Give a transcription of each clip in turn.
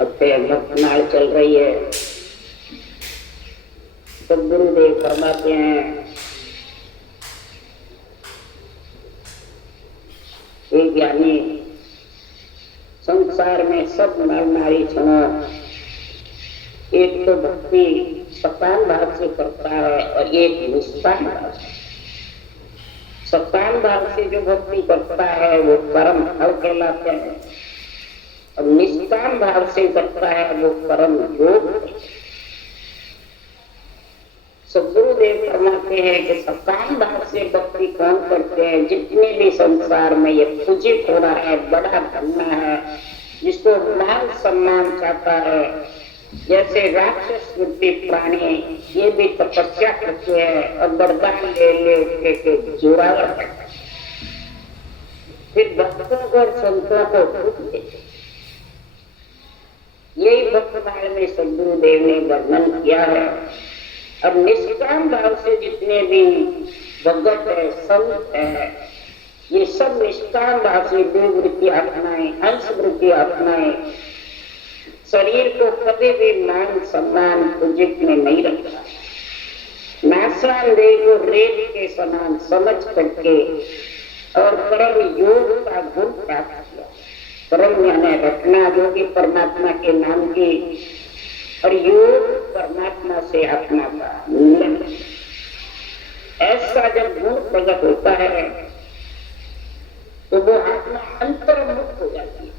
अब भक्तनाल चल रही है। तो गुरुदेव फरमाते हैं, एक ज्ञानी संसार में सब नर नारी सुनो, एक तो भक्ति सकाम भाव से करता है और एक निष्काम भाव से। सकाम भाव से जो भक्ति करता है वो परम फल कहलाते हैं, और निष्काम भाव से करता है वो परम योग। सदगुरुदेव फरमाते हैं कि सकाम भाव से भक्ति कौन करते हैं? जितने भी संसार में ये पूजित हो रहा है, बड़ा बनना है, जिसको मान सम्मान चाहता है, जैसे राक्षस वृत्ति प्राणी ये भी तपस्या करते हैं और वरदान ले ले के जोरावर करते हैं, फिर भक्तों और संतों को दुख देते। यही भक्तमाल में सदगुरुदेव ने वर्णन किया है। अब निष्काम भाव से जितने भी भगत है, संत है, ये सब निष्काम भाव से देव वृत्ति अपनाए, हंस वृत्ति अपनाए, शरीर को कभी भी मान सम्मान पूजित में नहीं रखा, नाशानदेह को रेत के समान समझ करके और परम योग का गुण प्राप्त किया। परम यानी रखना, जो कि परमात्मा के नाम की, और योग परमात्मा से अपना का मिलन। ऐसा जब गुण प्रकट होता है तो वो आत्मा अंतर्मुक्त हो जाती है,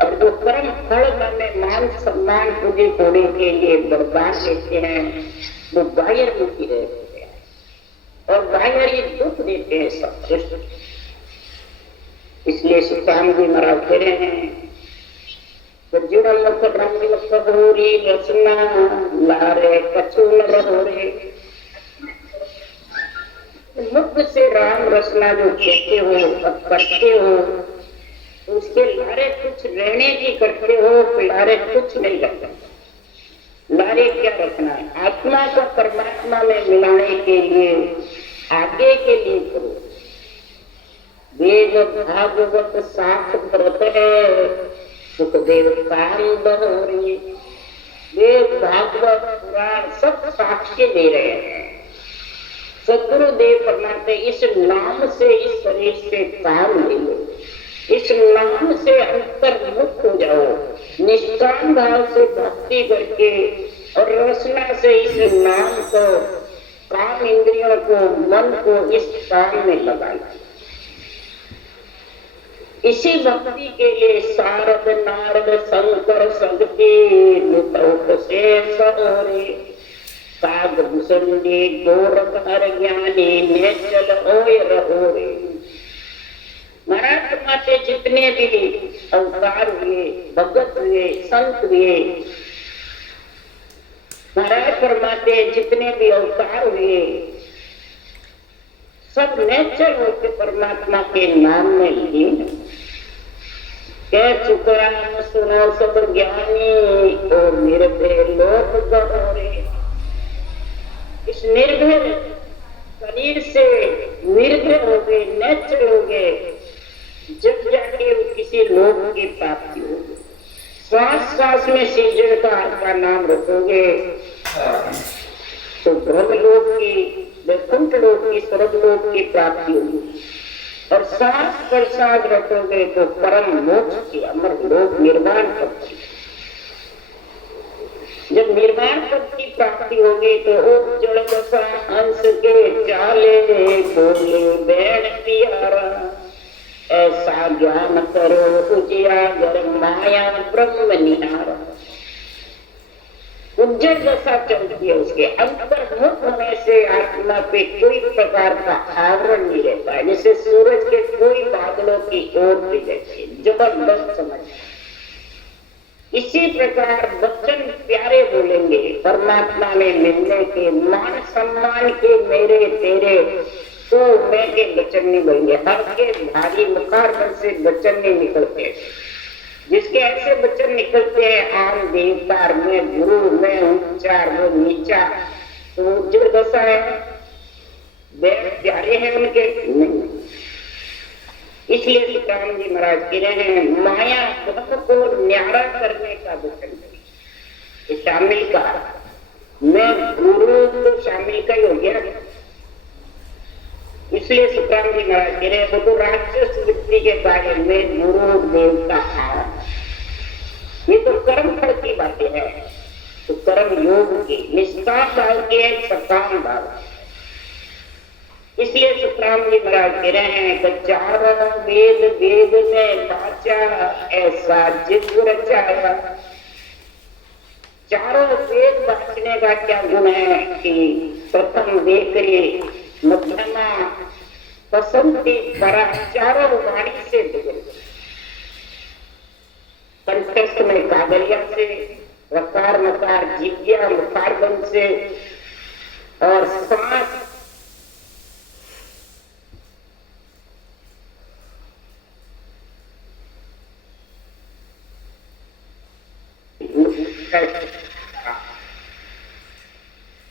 और जो परम फल में मान सम्मान पूजी होने के लिए बर्बाद लेते हैं वो बाह्य मुक्ति रहते हैं, और बाह्य ये दुख देते हैं सब सृष्टि। इसलिए सुखराम जी महाराज कह रहे हैं, रचना लारे कछु न रहोरे। मुख से राम रचना जो कहते हो, करते हो, उसके लारे कुछ रहने की करते हो, लारे कुछ नहीं रखना। लारे क्या रखना है? आत्मा को परमात्मा में मिलाने के लिए, आगे के लिए करो। वेद भागवत साथ व्रत है, सुखदेव काम बहोरी। वेद भागवत पुराण सब साक्ष्य दे रहे हैं। सदगुरुदेव फरमाते इस नाम से, इस शरीर से काम ले लो, इस नाम से अंतर्मुक्त हो जाओ, निष्काम भाव से भक्ति करके और रचना से इस नाम को, काम इंद्रियों को, मन को इस काम में लगा लो। इसी भक्ति के लिए शारद नारद शंकर शक्ति से सरोरे, काग भूषणी गोरख हर ज्ञानी निश्चल होय रहोरे। महाराज फरमाते जितने भी अवतार हुए, भगत हुए, संत हुए, महाराज फरमाते जितने भी अवतार हुए, सब नेचर होकर परमात्मा के नाम में लीन। कह चुका सुनो सब ज्ञानी और निर्भय लोक गौरे। इस निर्भय शरीर से निर्भय हो गए, नेचर हो गए, जब जाके किसी लोक की प्राप्ति होगी। श्वास श्वास में सृजन का आपका नाम रखोगे तो ब्रह्मलोक की, वैकुंठ लोक की, स्वर्ग लोक की प्राप्ति होगी, और सांस प्रसाद रखोगे तो परम मोक्ष की अमर लोक निर्माण करती। जब निर्माण पद की प्राप्ति होगी तो ओ जड़ दशा हंस के चाले बोले बैठ प्यारा, ऐसा ज्ञान करो उजियागर माया ब्रह्म निहारा। उज्जवल दशा चलती है, उसके अंतर्मुख होने से आत्मा पे कोई प्रकार का आवरण नहीं रहता है, जैसे सूरज के कोई बादलों की ओर भी रहती, जबरदस्त समझ। इसी प्रकार वचन प्यारे बोलेंगे परमात्मा में मिलने के, मान सम्मान के, मेरे तेरे तो मैं के वचन नहीं बोलेंगे। हर के भारी मुखार से वचन नहीं निकलते। जिसके ऐसे वचन निकलते हैं आम देवतार में, गुरु में ऊंचा वो नीचा, तो उज्जवल दशा है, बैठ प्यारे हैं उनके नहीं। इसलिए सीताराम जी महाराज कह रहे हैं माया को न्यारा करने का वचन है, शामिल का मैं गुरु तो शामिल का ही हो गया। इसलिए सुखराम जी महाराज कह रहे वो तो राक्षस वृत्ति के कार्य में गुरु देवता है। ये तो कर्म फल की बातें है, तो कर्म योग की निष्काम भाव की है, सकाम भाव। इसलिए सुखराम जी महाराज कह रहे हैं कि चारों वेद वेद में वाचा ऐसा जिद्द रचाया। चारों वेद वाचने का क्या गुण है कि प्रथम देख मध्यमा पसंदी परा चारों वाणी से कंठस्थ में कागलिया से, वकार मकार जिज्ञा मुखारबंद से, और सांस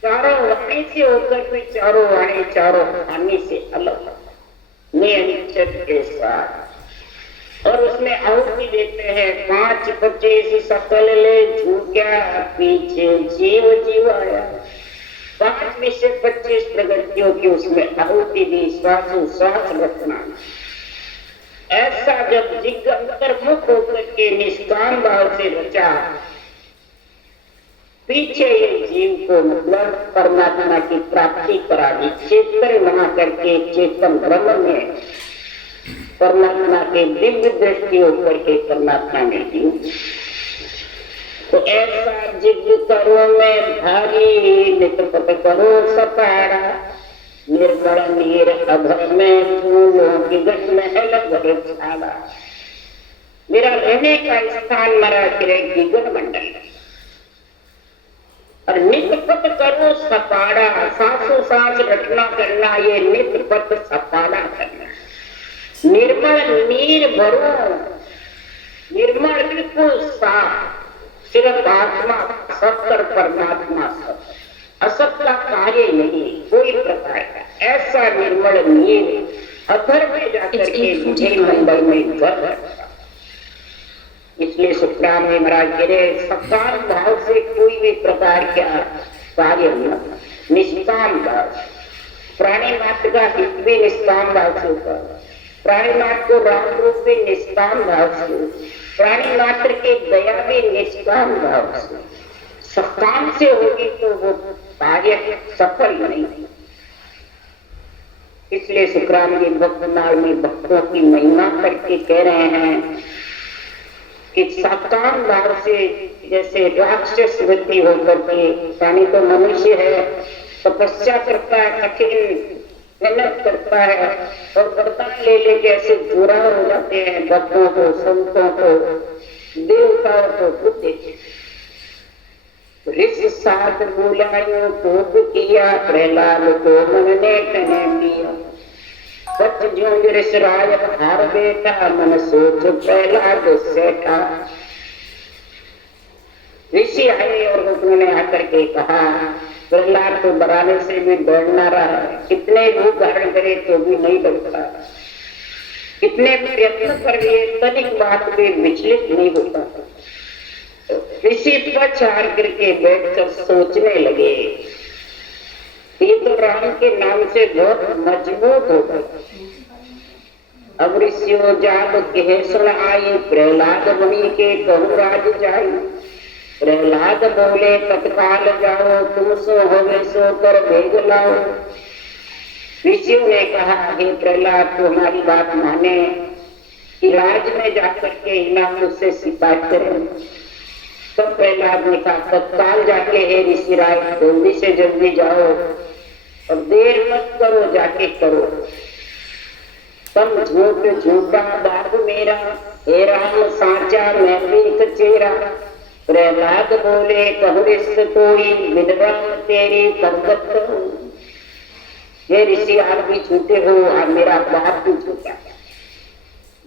चारों वाणी से होकर भी चारों वाणी चारों वाणी से अलग नियंत्रण के साथ। और उसमें आहुति देते हैं 5-25 सकल ले झूठा पीछे जीव जीव आया। 5 में से 25 प्रगतियों की उसमें आहुति दी, श्वास रखना। ऐसा जब जिग अंतर्मुख होकर के निष्काम भाव से रचा, पीछे ये जीव को मतलब परमात्मा की प्राप्ति करा दी। चेतन बना करके चेतन ब्रह्म में परमात्मा के दिव्य दृष्टि होकर के परमात्मा में दी। तो ऐसा जिग करो में भारी नित्रपत करो सपारा, निर्बल नीर अभर में फूलों की गठ में लग छाला। मेरा रहने का स्थान मरा गिगन मंडल, और नित्रपत करो सपाड़ा, सांसों सांस रटना करना, ये नित्रपत सपाड़ा करना। निर्मल नीर भरो, निर्मल बिल्कुल साफ, सिर्फ आत्मा सत्तर परमात्मा सब, असत का कार्य नहीं कोई प्रकार का। ऐसा निर्मल नीर अधर में जाकर के मंडल में घर। इसलिए सुखराम जी महाराज कह रहे सकाम भाव से कोई भी प्रकार का कार्य न, निष्काम भाव। प्राणी मात्र का हित भी निष्काम भाव से होता है, प्राणी मात्र को राम रूप भी निष्काम भाव से, प्राणी मात्र की दया भी निष्काम भाव से। सकाम से होगी तो वो कार्य सफल नहीं। इसलिए सुखराम जी भक्तमाल में भक्तों की महिमा करके कह रहे हैं कि सकाम भाव से जैसे राक्षस वृत्ति होकर के प्राणी तो मनुष्य है, तपस्या करता है, कठिन मेहनत करता है और वरदान ले लेके ऐसे जुड़ा हो जाते हैं भक्तों को, संतों को, देवताओं को बुद्धि। ऋषि साथ बुलायो कोप किया, प्रहलाद को मन ने कने दिया। सच जो ऋषराज हार बेटा, मन सोच प्रहलाद सेठा। ऋषि आए और उन्होंने आकर के कहा प्रहलाद तो डराने से भी डरना रहा, कितने रूप धारण करे तो भी नहीं डरता, कितने प्रयत्न कर लिए तनिक बात भी विचलित नहीं होता। ऋषि पक्ष हार करके बैठकर सोचने लगे ये तो राम के नाम से बहुत मजबूत हो गए। अब ऋषियों जाग कहे सुन आई, प्रहलाद मुनि के कहु राज जाई। प्रहलाद बोले तत्काल जाओ, तुम सो होवे सो कर भेज लाओ। ऋषियों ने कहा हे प्रहलाद तू हमारी बात माने कि राज में जाकर के इनाम उससे शिकायत करें। तो प्रहलाद ने कहा तत्काल जाके हे ऋषि राय जल्दी से जल्दी जाओ और देर मत करो, जाके करो। तुम झूठ झूठा बाप मेरा, हे राम साचा मैं भी चेहरा। प्रहलाद बोले कहु ऋषि कोई विधवा तेरी करकत। ये ऋषि आप भी झूठे हो और मेरा बाप भी झूठा।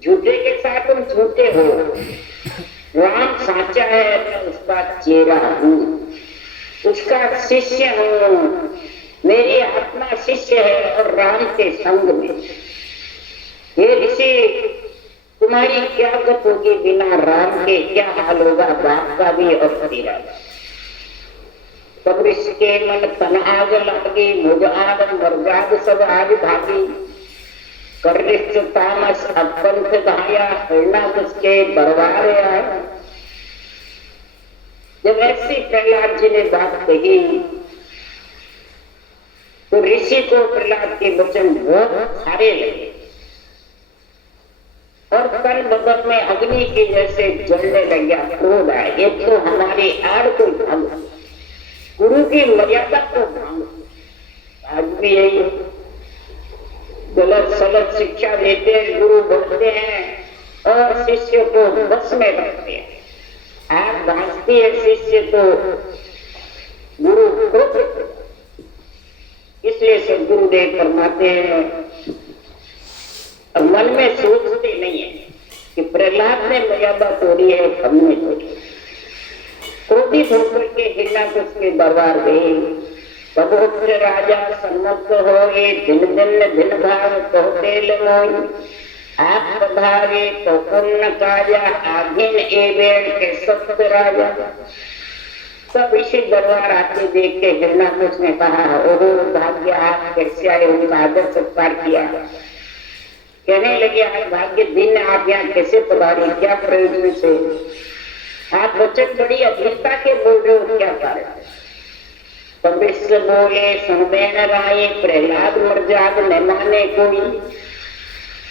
झूठे के साथ तुम झूठे हो। राम साचा है, मैं उसका चेहरा हूँ, उसका शिष्य हूँ। मेरी आत्मा शिष्य है और राम के संग में। ये ऋषि तुम्हारी क्या गत होगी बिना राम के, क्या हाल होगा बाप का भी और तेरा। तब इसके मन तन आग लागी, मुझ आग मरजाग सब आग भागी। कर तामस अब पंथ गाया, हरना उसके बरवार आया। जब ऐसी प्रहलाद जी ने बात कही तो ऋषि को प्रहलाद के वचन बहुत सारे लगे और तन बदन में अग्नि की जैसे जलने लग गया, क्रोध आया। ये तो हमारी आड़ को भंग, गुरु की मर्यादा को भंग। आज भी यही गलत सलत शिक्षा देते हैं, गुरु बोलते हैं और शिष्य को बस में रखते हैं। आग भांजती है शिष्य तो गुरु क्रोध। इसलिए सब गुरुदेव फरमाते हैं और मन में सोचते नहीं है कि प्रहलाद ने मर्यादा तोड़ी है, हमने तोड़ी। क्रोधित होकर के हिरण्याकश के दरबार गए। तब उठे राजा सम्मत होए, दिन दिन दिन भाव कहतेल मोई। आप पधारे तो पुण्य काजा, आघिन ए बेड़ के सप्त राजा। सब ऋषि दरबार आते देख के हिरण्याकश ने कहा, ओहो भाग्य, आप कैसे आए? उनका आदर सत्कार किया। कहने लगे, आज भाग्य दिन आप यहाँ कैसे पधारे, क्या प्रयोजन से? आप वचन बड़ी अधीरता के बोल रहे हो, क्या कारण? तब विश्व बोले, सुनबेन राये, प्रहलाद मरजाग न माने कोई।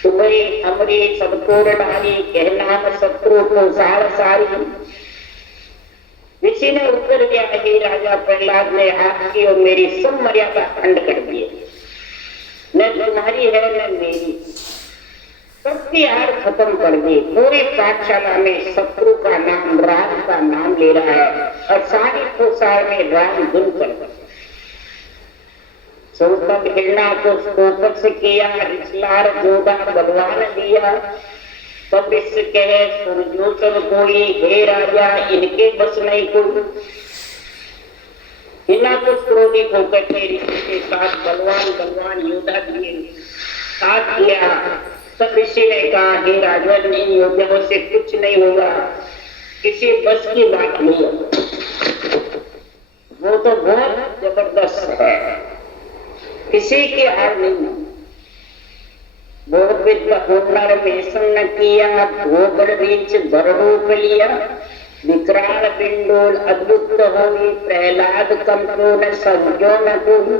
तुम्हारी हमरी सब तोड़ डाली, कहना शत्रु को सार सारी। ऋषि ने उत्तर दिया, हे राजा प्रहलाद ने आपकी और मेरी सब मर्यादा खंड कर दी है, न तुम्हारी है न मेरी, सबकी आड़ खत्म कर दी। पूरी पाठशाला में शत्रु का नाम, राम का नाम ले रहा है और सारी पोसार में राम धुन कर तब हिरण्याकश को से किया, रिचलार जोड़ा बलवान दिया। तब विश्व कहे, सुरजो सब कोई, हे राजा इनके बस नहीं कोई। हिरण्याकश क्रोधित होकर के ऋषि के साथ बलवान योद्धा दिए साथ किया। तब ऋषि ने कहा, हे राजन, इन योद्धाओं से कुछ नहीं होगा, किसी बस की बात नहीं है, वो तो बहुत जबरदस्त है, किसी की हार नहीं। बहुत विद्वान में किया, गोबर रीच धरूप लिया। विकराल पिंडोल अद्भुत होगी, प्रहलाद कंपो न समझो न कोई।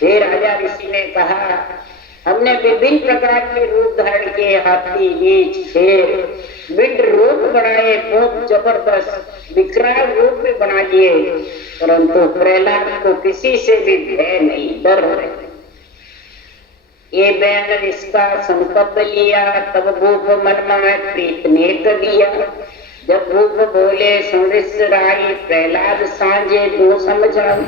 हे राजा, ऋषि ने कहा, हमने विभिन्न प्रकार के रूप धारण किए, हाथी, रीछ, शेर, बिंड रूप बनाए, बहुत जबरदस्त विकराल रूप में बना दिए, परंतु प्रहलाद को किसी से भी भय नहीं, डर नहीं। ये बैन इसका संकल्प लिया, तब भूप मन में प्रीत ने दिया। जब भूप बोले, सुनिस राई, प्रहलाद सांझे दो समझाई।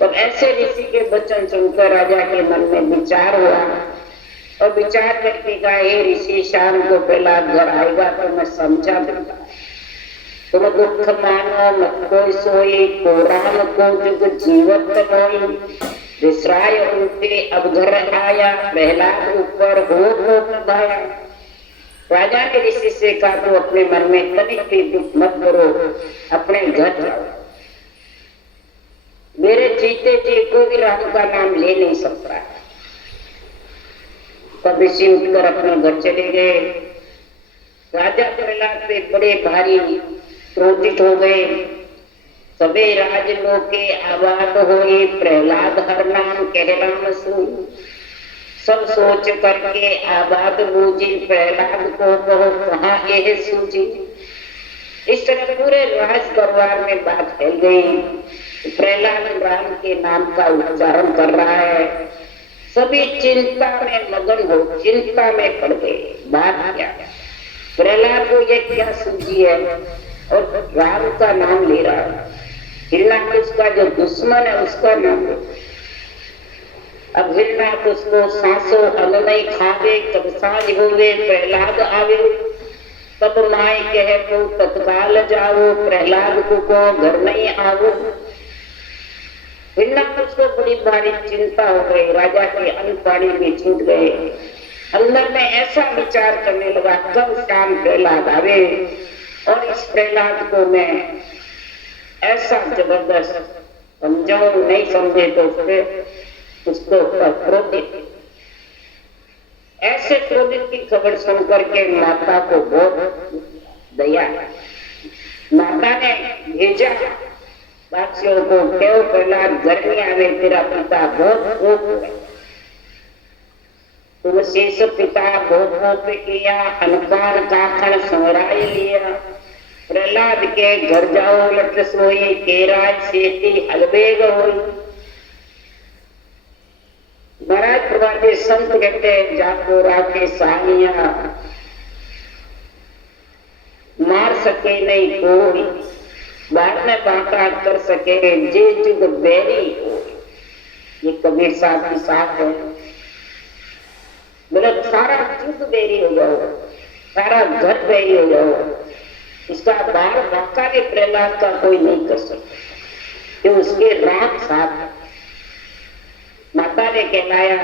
तब ऐसे ऋषि के वचन सुनकर राजा के मन में विचार हुआ और विचार करके कहा, हे ऋषि, शाम को प्रहलाद घर आएगा तो मैं समझा दूंगा। तुम दुख मानो मत कोई सोई, को राम को जुग जीवत होई। विश्राय उनके अब घर आया, प्रहलाद ऊपर हो प्रभाया। राजा ने ऋषि से कहा, तो अपने मन में तनिक भी दुख मत करो, अपने घर जाओ। मेरे जीते जी कोई राम का नाम ले नहीं सकता। तब ऋषि उठकर अपने घर चले गए। राजा प्रहलाद पे बड़े भारी क्रोधित हो गए। सबे राजलोक के आबाद होए, प्रहलाद हर नाम कह राम सुन। सब सोच करके आबाद बूझी, प्रहलाद को कहो कहाँ यह सूझी। इस तरह पूरे राज दरबार में बात फैल गई। प्रहलाद राम के नाम का उच्चारण कर रहा है। सभी चिंता में मगन हो, चिंता में पड़ गए। बात क्या, प्रहलाद को ये क्या सूझी है और राम का नाम ले रहा है। हिरण्याकश का जो दुश्मन है उसका नाम ले। अब हिरण्याकश को सांसों अन्न नहीं खावे, तब सांझ होवे प्रहलाद आवे। तब माए कहे तो तत्काल जाओ, प्रहलाद को घर नहीं आवो। हिरण्याकश को बड़ी भारी चिंता हो गई। राजा के अन्न पानी भी छूट गए। अंदर में ऐसा विचार करने लगा, कब शाम प्रहलाद आवे और इस प्रहलाद को मैं ऐसा जबरदस्त समझाऊं, नहीं समझे तो फिर उसको क्रोधित, ऐसे क्रोधित की खबर सुन करके माता को बहुत दया, माता ने भेजा दासियों को, क्यों प्रहलाद घर में आवे, तेरा पिता बहुत कोप, तुम शेष पिता बहुत कोप किया, अनपान काखण संवराय लिया, प्रहलाद के घर जाओ लट सोई, केराज सेती हलबेग होई। महाराज प्रभाते संत कहते हैं, जाको राखे सानिया मार सके नहीं कोई, बाद में बांका कर सके जे जुग बैरी हो। ये कबीर साहब की साथ है, मतलब सारा जुग बैरी हो जाओ, सारा घर बैरी हो जाओ, इसका बार बांका के प्रहलाद का कोई नहीं कर सकता, कि उसके राम साथ। माता ने कहलाया,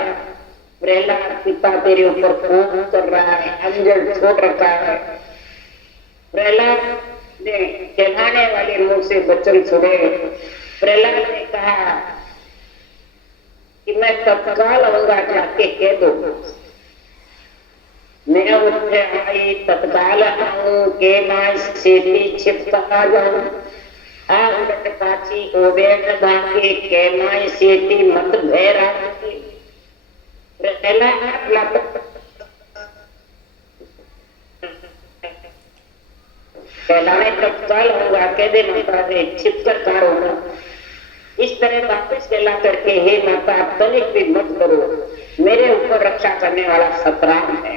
प्रहलाद पिता तेरे ऊपर कोप कर रहा है, अंजल छोड़ रखा है। प्रहलाद ने कहलाने वाले मुंह से वचन सुने। प्रहलाद ने कहा कि मैं तत्काल आऊंगा, जाके कह दो मैं उठे आई तत्काल आऊं, के माय सेती छिपता आ जाऊं, आगट पाची ओबेट भागे, के माय सेती मत भैरा। प्रहलाद कहलाने तत्काल होगा, कह दे माता से छिप कर कार होगा। इस तरह वापस कहला करके, हे माता तनिक भी मत करो, मेरे ऊपर रक्षा करने वाला सतराम है।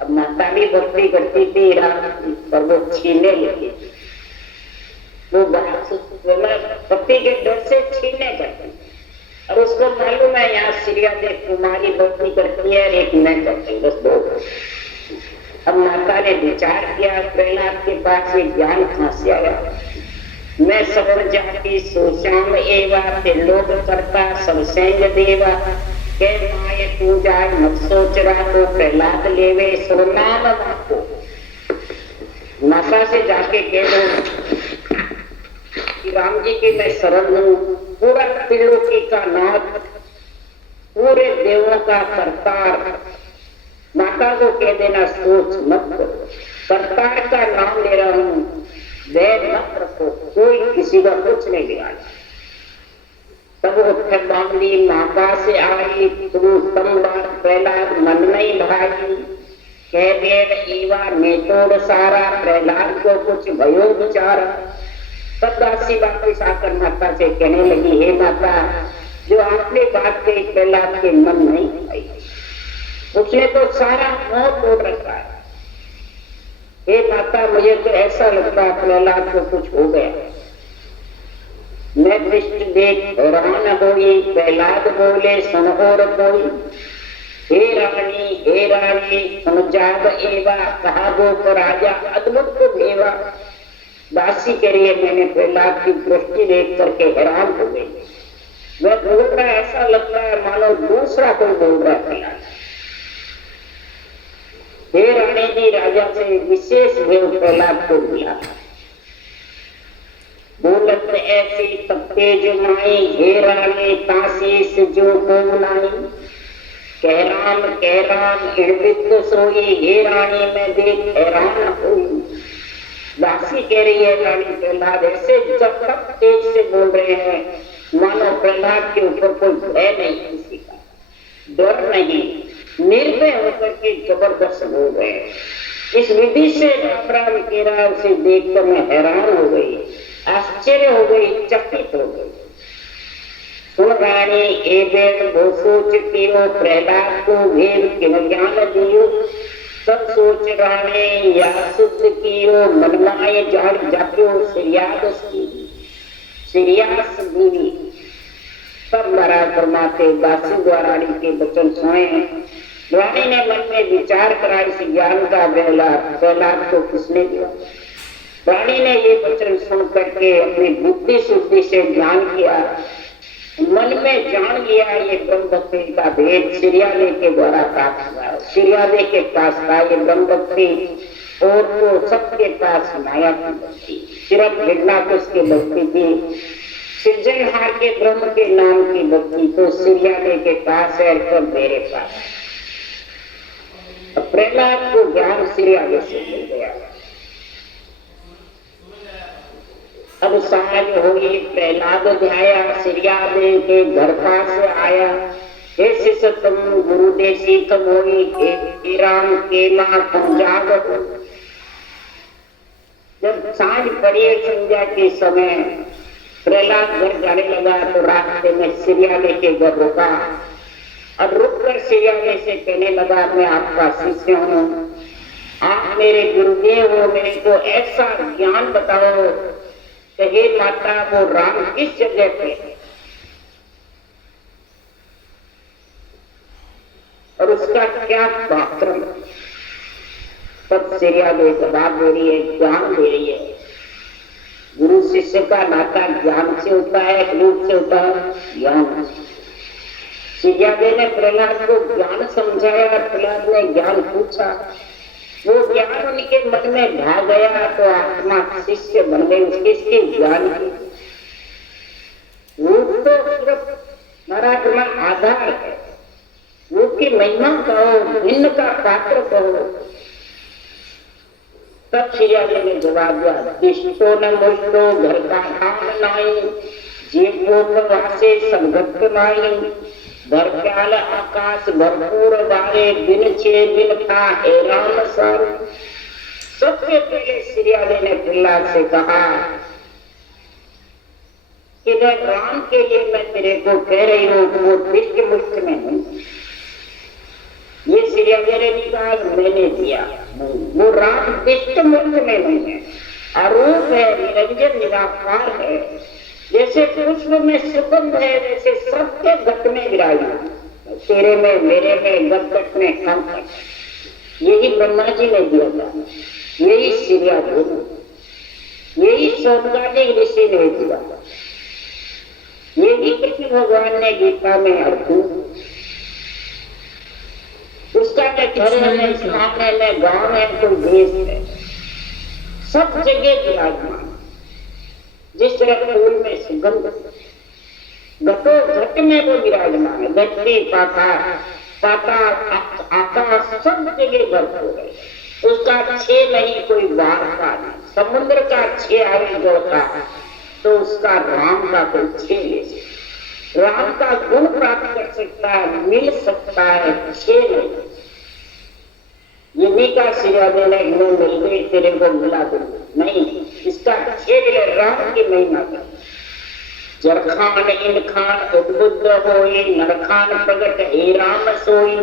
अब माता भी भक्ति करती थी राम की, पर वो छीने लगी, वो भक्ति के डर से छीने करती, और उसको मालूम है यहाँ सीरिया में कुमारी भक्ति करती है, एक मैं करती, बस दो। अब माता ने विचार किया, प्रहलाद के पास ये ज्ञान कहां से आया। मैं सवर जाति सोचाम एवा, लोग करता सबसेंग देवा, के माये पूजा मत सोच रहा तो प्रहलाद लेवे सोनाम बापो। माता से जाके कह दो कि राम जी की मैं शरण हूं, पूरा त्रिलोकी का नाथ, पूरे देवों का करतार। माता को कह देना, सोच मत करो, करतार का नाम ले रहा हूं, वैर मत रखो, कोई किसी का कुछ नहीं बिगाड़ा। तब उठ बांधी माता से आई, तुम बार प्रहलाद मन नहीं भाई, कह देव ईवा ने तोड़ सारा, प्रहलाद को कुछ भयो विचार। तब दासी वापिस आकर माता से कहने लगी, हे माता, जो आपने बात कही प्रहलाद के मन नहीं आई, उसने तो सारा मोह तोड़ रखा है। हे माता, मुझे तो ऐसा लगता है प्रहलाद को कुछ हो गया। मैं दृष्टि देख हैरान होई, प्रहलाद बोले सुन और कोई, हे रानी सुन जाग एवा, कहा वो को राजा अद्भुत को भेवा। दासी कह रही है, मैंने प्रहलाद की दृष्टि देख करके हैरान हो गई। वह बोल रहा है, ऐसा लगता है मानो दूसरा कोई बोल रहा है। हे रानी जी, राजा से विशेष भेव प्रहलाद को मिला। बोलत ऐसी तपते जुमाई, हे रानी ताशीष जो को नाई, कह राम हिड़बित सोई, हे रानी मैं देख हैरान हुई। दासी कह रही है, रानी प्रहलाद ऐसे जब तक तेज से बोल रहे हैं, मानो प्रहलाद के ऊपर कोई भय नहीं, किसी का डर नहीं, निर्भय होकर के जबरदस्त हो गए। इस विधि से राम कह रहा, उसे देखकर मैं हैरान हो गई, आश्चर्य हो गई, चकित हो गई। सुन रानी ए बेट वो सोच कियो, प्रहलाद को भेद किन ज्ञान दियो, सब सोच रानी या शुद्ध कियो, मनमाए जाड़ जाप्यो सिरियास की, सिरियास बीवी। सब महाराज फरमाते, दासी द्वारा रानी के वचन सुने। रानी ने मन में विचार करा, इस ज्ञान का प्रहलाद को किसने दिया। रानी ने ये वचन सुन करके अपनी बुद्धि शुद्धि से ध्यान किया, मन में जान लिया ये ब्रह्म भक्ति का भेद सिरियाले के द्वारा प्राप्त हुआ। सिरियाले के पास था ये ब्रह्म भक्ति और तो सबके पास माया की भक्ति, सिर्फ बिरला को उसकी भक्ति थी। सृजनहार के ब्रह्म के नाम की भक्ति तो सिरियाले के पास है तो मेरे पास। प्रहलाद को ज्ञान सिरियाले से मिल गया। अब साज होगी प्रहलाद ध्याया सिरियाले के घर पास आया। हे शिष्य तुम गुरु दे सीख मोई हे राम के मां पूजागत। जब सांझ पड़ी संध्या के समय प्रहलाद घर जाने लगा तो रास्ते में सिरियाले के घर रुका। अब रुककर सिरियाले से कहने लगा मैं आपका शिष्य हूँ, आप मेरे गुरुदेव हो, मेरे को ऐसा ज्ञान बताओ कि हे माता वो राम किस जगह पे है और उसका क्या पात्र। तब सिरियाले जवाब दे रही है, ज्ञान दे रही है। गुरु शिष्य का नाता ज्ञान से होता है, रूप से होता है, ज्ञान। सिरियाले ने प्रहलाद को ज्ञान समझाया, प्रहलाद ने ज्ञान पूछा, वो ज्ञान उनके मन में ढा गया तो आत्मा शिष्य बन गई उसके ज्ञान की। रूप तो सिर्फ महारात्मा आधार है, रूप की महिमा कहो, भिन्न का पात्र कहो। तब सिरियाले ने जवाब दिया, दिष्टो न मुष्टो घर का काम नाई, जीवो वासे संगत नाई, भरप्याल आकाश भरपूर दारे, दिन छे दिन था हे राम सार। सबसे पहले सिरियाले ने प्रहलाद से कहा कि राम के लिए मैं तेरे को कह रही हूँ वो दृष्ट मुष्ट में नहीं। ये सिरियाले ने कहा मैंने दिया, वो राम दृष्ट मुष्ट में नहीं है, अरूप है, निरंजन निराकार है। जैसे पुष्प में सुगंध है वैसे सबके गत में विराजमान, तेरे में मेरे में गत में हम है। यही ब्रह्मा जी ने दिया था, यही सिरियाले, यही सौंदर्य ऋषि ने दिया था, यही कृष्ण भगवान ने गीता में अर्जुन। उसका क्या घर है, स्थान है, न गांव है, कोई देश है, सब जगह विराजमान। जिस तरह फूल में सुगंध, घटो घट में वो विराजमान है, घटती पाता पाता आकाश सब जगह भरपूर है। उसका छे नहीं कोई बार का नहीं, समुद्र का छे आगे जोड़ता तो उसका राम का कोई छे नहीं। राम का गुण प्राप्त कर सकता है, मिल सकता है, छे नहीं। यही का सिरियाले ने मिल गई तेरे को मिला दूंगा नहीं, इसका छे मिले राम की महिमा का। जरखान इन खान उद्बुद्ध होई, नरखान प्रगट हे राम सोई,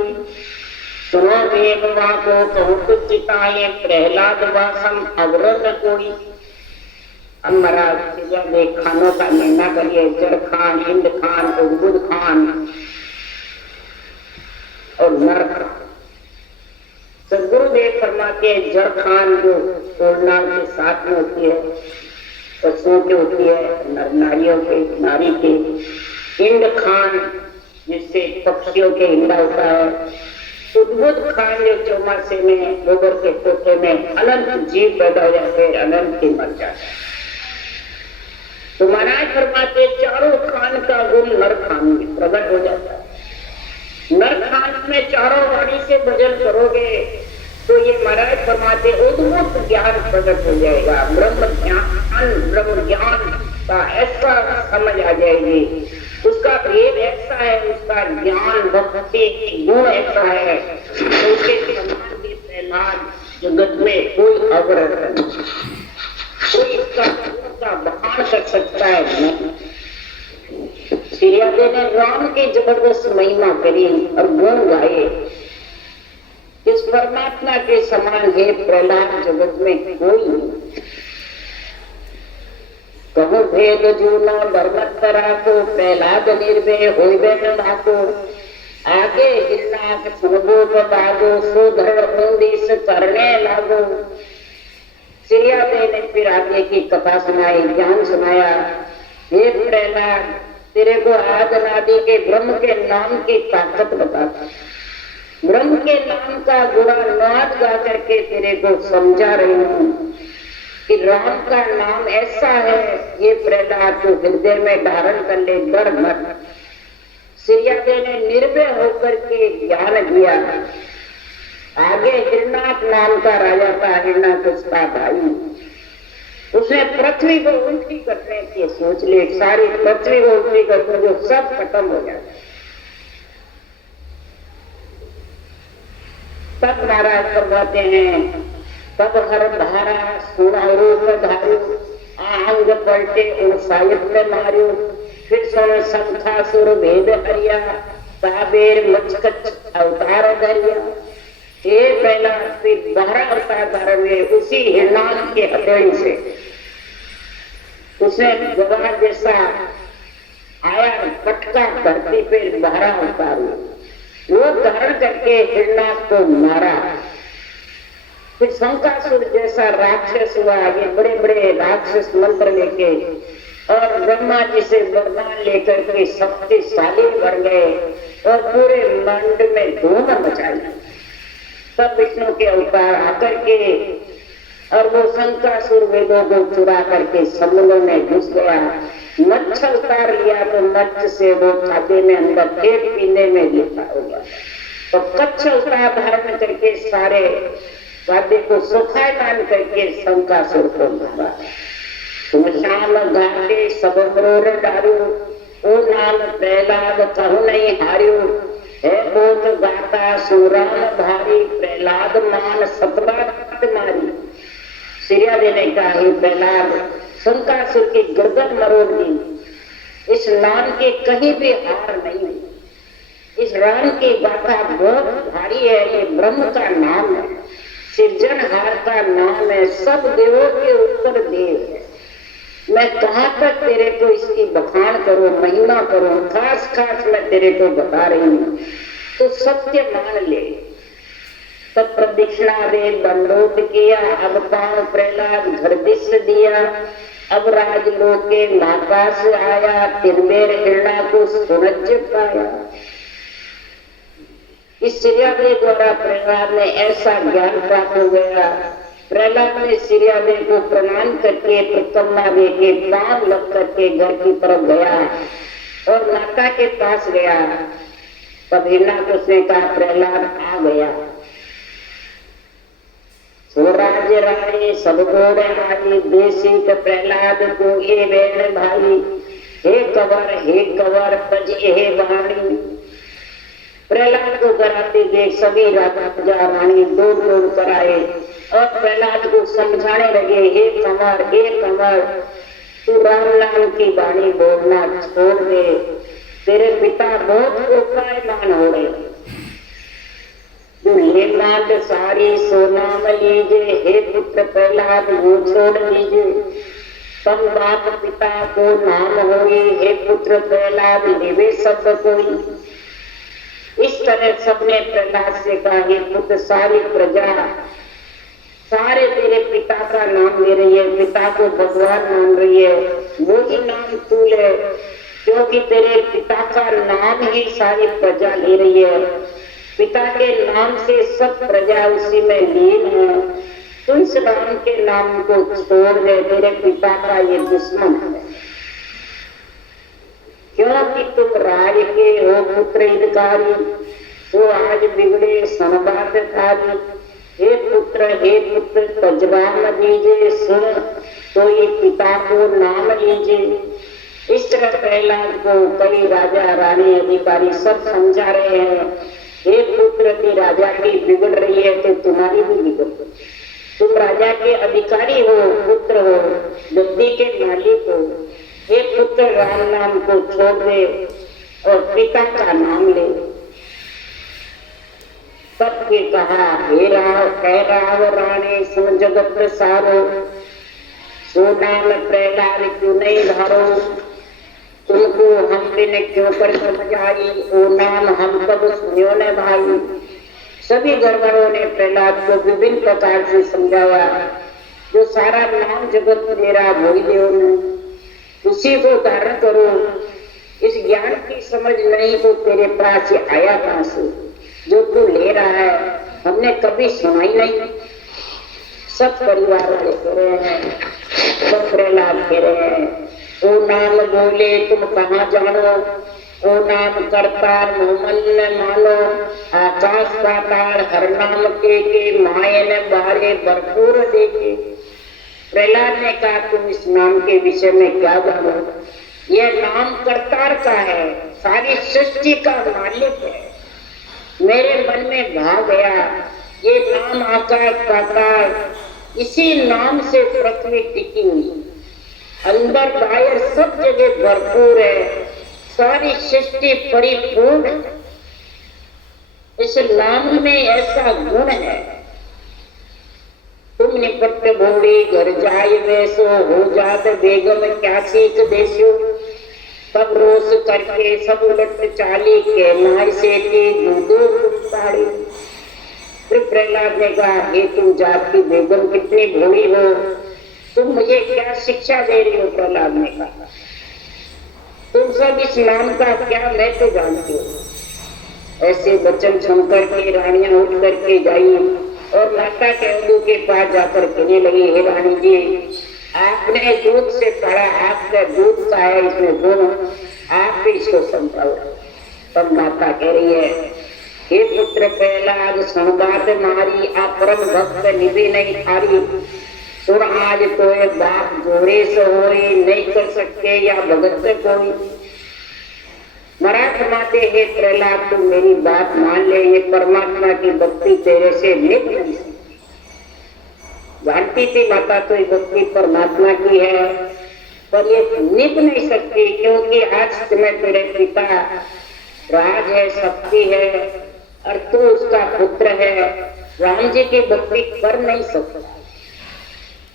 सुनो देव को कहूँ कुछ चिताए, प्रहलाद वासम अवरोध कोई। अब महाराज सिरियाले खानों का निर्णय करिए, जरखान, हिंद खान, उद्बुद्ध खान और नर खान। सदगुरुदेव फरमाते हैं जर खान जो ओढ़ना के साथ में होती है, पशुओं की होती है, नारियों के, नारी के। इंड खान जिससे पक्षियों के इंडा होता है। उद्भुत खान जो चौमासे में गोबर के पोते में अनंत जीव पैदा हो जाते हैं, अनंत ही मर जाते हैं। तो महाराज फरमाते चारों खान का गुण नर खान में प्रकट हो जाता है। नर खान में चारों वाणी से भजन करोगे तो ये महाराज फरमाते उद्भुत ज्ञान प्रकट हो जाएगा। ब्रह्म ज्ञान का ऐसा समझ आ जाएगी, उसका भेद ऐसा है, उसका ज्ञान भक्ति गुण ऐसा है तो उसके समान के प्रहलाद जगत में कोई अवरत नहीं, कोई इसका बखान कर सकता है नहीं। सिरियाले ने राम की जबरदस्त महिमा करी और गुण गाए। इस परमात्मा के समान है प्रहलाद जगत में कोई नहीं। कहूँ भेद जूना बरमत राखो, प्रहलाद निर्भय होइबे न धाको, आगे हिलना सुनबो बागो, सुधर उन्नीस करने लागो। सिरियाले ने फिर आगे की कथा सुनाई, ज्ञान सुनाया। हे प्रहलाद तेरे को आद अनादि के ब्रह्म के नाम की ताकत बताता, ब्रह्म के नाम का गुणानुवाद गा करके तेरे को समझा रही हूँ कि राम का नाम ऐसा है, ये प्रहलाद को हृदय में धारण कर ले, डर मत। सिरियादे ने निर्भय होकर के ज्ञान दिया। आगे हिरणाक नाम का राजा था, हिरणाकुश का भाई, उसने पृथ्वी को उल्टी करने की सोच ली, सारी पृथ्वी को उल्टी करके जो सब खत्म हो जाता। तब महाराज करवाते हैं, तब हर धारा सोना रूप धारू, आंग पलटे उन साहित्य मारियो, फिर सोने शंखासुर भेद हरिया, ताबेर मचकच अवतार धरिया। ये पहला फिर 12 अवतार धारण हुए उसी हिरणाक के हथेली से। उसने गवाह जैसा आया पटका धरती पे 12 अवतार हुए, वो धारण करके हिरणाक को मारा। फिर शंकासुर जैसा राक्षस हुआ, ये बड़े बड़े राक्षस मंत्र लेके और ब्रह्मा जी से वरदान लेकर के शक्तिशाली बन गए और पूरे मंड में धूम मचाई। तब विष्णु के अवतार आकर के और वो शंकासुर वेदों को चुरा करके समुद्र में घुस गया। मच्छ उतार लिया तो मच्छ से वो खाते में अंदर पेट पीने में लेता होगा, तो कच्छ उतार धारण करके सारे वाद्य को सुखाए मान करके शंकासुर को मारा। तुम शाम घाटे सब मरोड़ डारू, ओ नाम प्रहलाद कहु नहीं हारियो, है बोध गाता सुराम भारी, प्रहलाद मान सतबात मारी। सिरिया देने का ही प्रहलाद शंकासुर की गर्दन मरोड़ दी। इस नाम के कहीं भी हार नहीं, इस राम की गाथा बहुत भारी है। ये ब्रह्म का नाम है, सृजनहार का नाम है, सब देवों के ऊपर देव है। मैं कहाँ तक तेरे को इसकी बखान करूं, महिमा करूं, खास खास मैं तेरे को बता रही हूँ, तो सत्य मान ले। तब प्रदक्षिणा दे दंडोत किया, अब पांव प्रहलाद घर दिश दिया, अब राजलोक के नाकाश आया, तिरमेर हिरणा को सुरज पाया। इस सिरिया के द्वारा प्रहलाद ने ऐसा ज्ञान प्राप्त हो गया। प्रहलाद ने सिरियादे को प्रणाम करके प्रकम्मा दे के पांव लग करके घर की तरफ गया और माता के पास गया। तब हिरणाकुश ने कहा, प्रहलाद आ गया। स्वराज रानी सब गोड़ आई, देशी प्रहलाद को ये बहन भाई, हे कवर तज हे वाणी। प्रहलाद को कराते देख सभी राजा रानी दौड़ कर आए और प्रहलाद को समझाने लगे, हे कमर, तू राम नाम की वाणी बोलना छोड़ दे, तेरे पिता बहुत उपायमान हो रहे। मात सारी सोनाम लीजे, हे पुत्र प्रहलाद वो छोड़ दीजिए। तब बाप पिता को नाम होए, हे पुत्र प्रहलाद लेवे सब कोई। इस तरह सबने प्रहलाद से कहा, हे पुत्र सारी प्रजा सारे तेरे पिता का नाम ले रही है, पिता को भगवान मान रही है, वो ही नाम तू ले, क्योंकि तेरे पिता का नाम ही सारी प्रजा ले रही है। पिता के नाम से सब प्रजा उसी में लीन है। तू इस राम के नाम को छोड़ दे, तेरे पिता का ये दुश्मन है, क्योंकि तुम राज के हो पुत्र हितकारी, तो आज बिगड़े संवादकारी। हे पुत्र तजवाम दीजिए, सुन तो ये पिता को नाम लीजिए। इस तरह प्रहलाद को कई राजा रानी अधिकारी सब समझा रहे हैं, हे पुत्र की राजा की बिगड़ रही है तो तुम्हारी भी बिगड़। तुम राजा के अधिकारी हो, पुत्र हो, गद्दी के मालिक हो। हे पुत्र राम नाम को छोड़ दे और पिता का नाम ले। सबके कहा, हे राव राणे सुन जगत सारो, सो नाम प्रहलाद क्यों नहीं धारो। तुमको हमने क्यों कर समझाई, ओ नाम हम सब सुनियो न भाई। सभी गड़बड़ों ने प्रहलाद को विभिन्न प्रकार से समझाया, जो सारा नाम जगत मेरा वही देव, उसी को धारण करो। इस ज्ञान की समझ नहीं तो तेरे पास ये आया कहां से? जो तू ले रहा है हमने कभी सुना ही नहीं। सब परिवार वाले कह रहे हैं, सब प्रहलाद कह रहे हैं, ओ नाम बोले तुम कहाँ जानो, ओ नाम करतार मोमन न मानो, आकाश पाताल हर नाम के मायन बारे भरपूर देखे। प्रहलाद ने कहा तुम इस नाम के विषय में क्या जानो? यह नाम करतार का है, सारी सृष्टि का मालिक है। मेरे मन में भाव गया ये नाम आकाश पाताल, इसी नाम से पृथ्वी टिकी हुई, अंदर बाहर सब जगह भरपूर है, सारी सृष्टि परिपूर्ण है। इस नाम में ऐसा गुण है, तुम निपट भोड़ी घर जाय वैसो, हो जात बेगम क्या सीख देसो। सब रोस करके सब उलट चाली के नाय से साड़ी। फिर प्रहलाद ने कहा हे तुम जात की बेगम कितनी भोली हो, तुम मुझे क्या शिक्षा दे रही हो? प्रहलाद ने कहा तुम सब इस नाम का क्या मैं तो जानती हूँ। ऐसे वचन सुनकर के रानियां उठ करके गई और माता के अबू के पास जाकर कहने लगी हे रानी जी, आपने दूध से पढ़ा, आपका दूध का है इसमें गुण, आप भी इसको समझाओ। तब माता कह रही है हे पुत्र प्रहलाद सुन बात मारी, आप परम भक्त निभे नहीं थारी। सुन आज तो बाप जोरे से होए, नहीं कर सकते या भगत से कोई। मराठ माते हे प्रहलाद तू मेरी बात मान ले, ये परमात्मा की भक्ति तेरे से निभ नहीं सकती। जानती थी माता तो ये भक्ति परमात्मा की है, पर ये निभ नहीं सकती, क्योंकि आज तुम्हें तेरे पिता राज है, शक्ति है, और तू उसका पुत्र है, राम जी की भक्ति कर नहीं सकता।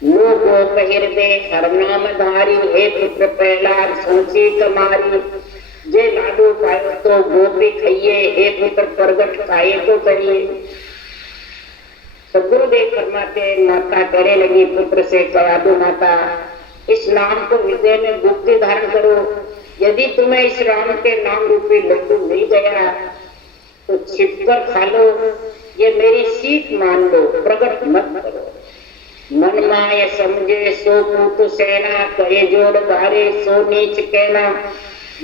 लोगो हृदय हर नाम धारी, हे पुत्र प्रहलाद सुनसी कमारी। जे लाडू पायो तो गोपी खाइए, हे पुत्र प्रगट खाए तो करिए। सदगुरुदेव फरमाते माता कहने लगी पुत्र से कहा दो माता इस नाम को हृदय में गुप्ती धारण करो। यदि तुम्हें इस राम के नाम रूपी लड्डू मिल गया तो छिपकर खा लो, ये मेरी सीख मान लो, प्रकट मत करो। मन माय समझे सो पूत सेना, करे जोड़ बारे सो नीच कहना।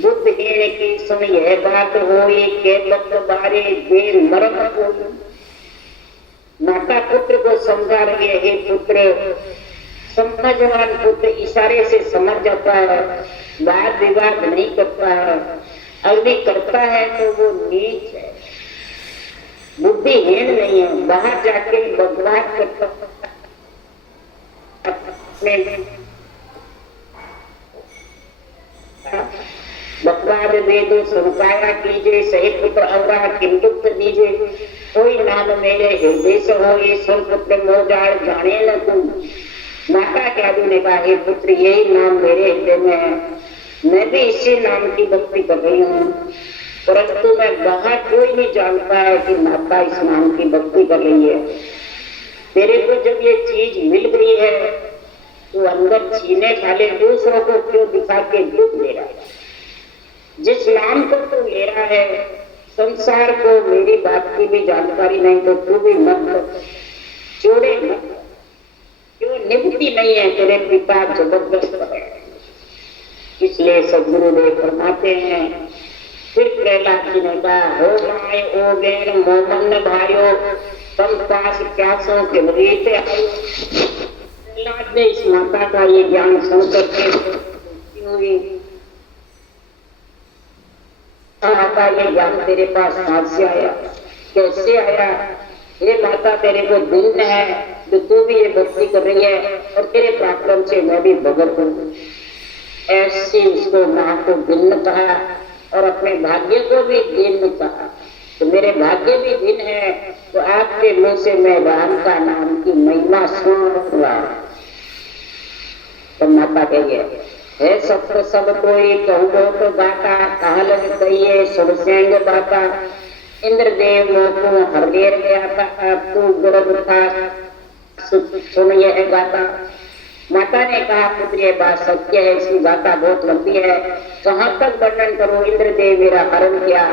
बुद्धहीन की सुन यह बात होई, के लब्ध बारे बे मरम होई। माता पुत्र को समझा रही है हे पुत्र, समझवान पुत्र इशारे से समझ जाता है, वाद विवाद नहीं करता है, अग्नि करता है तो वो नीच है, बुद्धिहीन नहीं है, बाहर जाके बकवास करता बकवाद वेदो संकारा कीजिए, सही पुत्र अवरा किंतुक्त दीजिए। कोई नाम मेरे हृदय से हो, ये सुन पुत्र मोजाड़ जाने न तुम। माता क्यादू ने कहा हे पुत्र यही नाम मेरे हृदय में है, मैं भी इसी नाम की भक्ति कर रही हूँ, परंतु मैं बाहर कोई नहीं जानता है कि माता इस नाम की भक्ति कर रही है। तेरे को जब ये चीज मिल गई है तो अंदर छीने वाले दूसरों को क्यों दिखा के दुख ले रहा है? जिस नाम को तू ले रहा है, संसार को मेरी बात की भी जानकारी नहीं तो तू भी मत जोड़े मत, क्यों निभती नहीं है, तेरे पिता जबरदस्त है। इसलिए सदगुरुदेव फरमाते हैं फिर प्रहलाद जी ने कहा हो माए ओ बेन मोमन भाइयो, तम पास प्यासों के मरीते आयो। प्रहलाद ने इस माता का ये ज्ञान सुन करके माता ये ज्ञान तेरे पास कहां से आया, कैसे आया? ये माता तेरे को दिन है तो तू भी ये भक्ति कर रही है और तेरे पराक्रम से मैं भी भगत हूँ। ऐसे उसको माँ को दिन कहा और अपने भाग्य को भी दिन कहा। तो मेरे भाग्य भी दिन है तो आपके मुंह से मैं राम का नाम की महिमा सुन रहा हूँ। तो माता कहिए है सत्य सब कोई कहूँ तो गाता, कहल कहिए सुर सेंग बाता। इंद्रदेव मोको हरदेर गया था, अब तू गर्भ था सुन यह गाता। माता ने कहा पुत्र ये बात सत्य है, इसकी गाथा बहुत लंबी है, कहाँ तक वर्णन करो। इंद्रदेव मेरा हरण किया,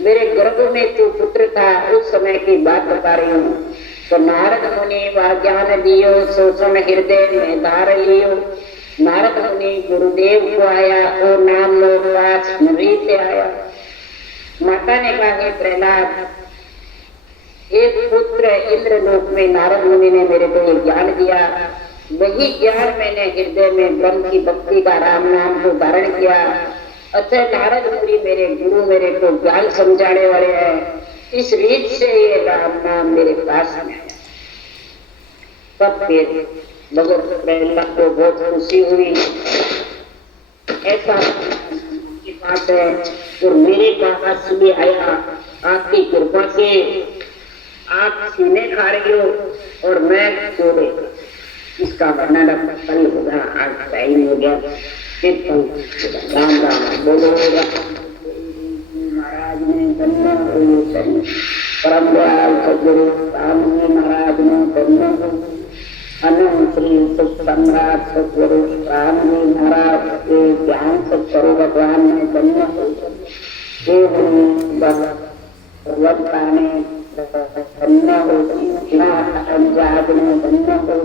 मेरे गर्भ में तू पुत्र था, उस समय की बात बता रही हूँ। तो नारद मुनि वा ज्ञान दियो, शोषण हृदय में धार लियो। नारद मुनि गुरुदेव को आया, ओ नाम लो पास स्मृति से आया। माता ने कहा, हे प्रहलाद, एक पुत्र इंद्रलोक में नारद मुनि ने मेरे को ये ज्ञान दिया, वही ज्ञान मैंने हृदय में ब्रह्म की भक्ति का राम नाम को धारण किया। अच्छा, नारद मुनि मेरे गुरु, मेरे को ज्ञान समझाने वाले हैं, इस रीत से ये राम नाम मेरे पास में आया। तब फिर भगवत प्रहलाद को बहुत खुशी हुई। ऐसा की बात है, और मेरे पास भी आया, आपकी कृपा से आप सीने खा रही हो और मैं छोड़े। इसका वर्णन कल होगा, आज टाइम हो गया। राम राम बोलो। महाराज ने धन्य हो, परम दयाल सदगुरु रामजी महाराज ने धन्य हो, अनंत श्री सुख सम्राट सदगुरु रामजी महाराज के ज्ञान सत्सरु भगवान ने धन्य हो, भगवत्ता ने धन्य हो, अंजाद ने धन्य हो।